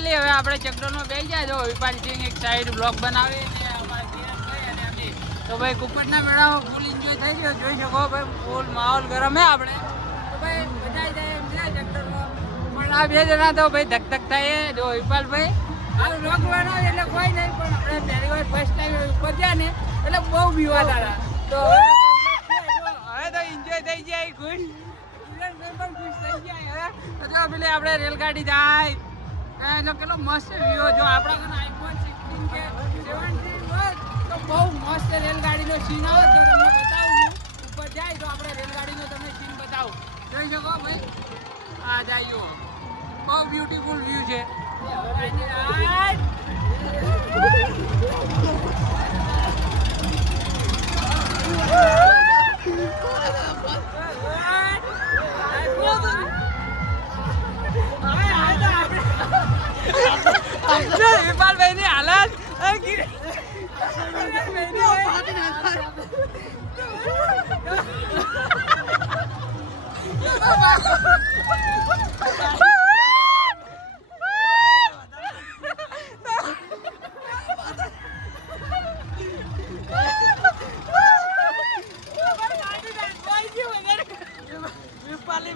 Finally હવે આપણે ચકડોળમાં બેસી ગયા. જો વિપાલસિંહ એક સાઈડ બ્લોગ બનાવે ને અમારા કિરણભાઈ અને અમે તો ભાઈ કુકટના મેળામાં ફૂલ એન્જોય થઈ ગયો. જોઈ શકો ભાઈ ફૂલ માહોલ ગરમ હે આપણે તો ભાઈ મજા આવી જાય એમ છે ચકડોળમાં. પણ આ બે જણા તો ભાઈ ધક ધક થાય. જો વિપાલભાઈ આ બ્લોગ બનાવે એટલે કોઈ નહીં, પણ આપણે પહેલી વાર ફર્સ્ટ ટાઈમ ઉપર ગયા ને એટલે બહુ બીવાતા હતા. તો હવે તો એન્જોય થઈ જાય. ખુશ પણ ખુશ થઈ જાય. હવે તો જો પેલી આપણે રેલગાડી જાય એટલે કેટલો મસ્ત વ્યૂ. જો આપણા ઘરે આઈફોન 16 કે 17 હોય તો બહુ મસ્ત રેલગાડીનો સીન આવે તો તમને બતાવું. ઉપર જાય તો આપણે રેલગાડીનો તમને સીન બતાવું. જોઈ શકો ભાઈ આ જાય બહુ બ્યુટીફુલ વ્યૂ છે. વિપાલભાઈ ની હાલત વિપાલી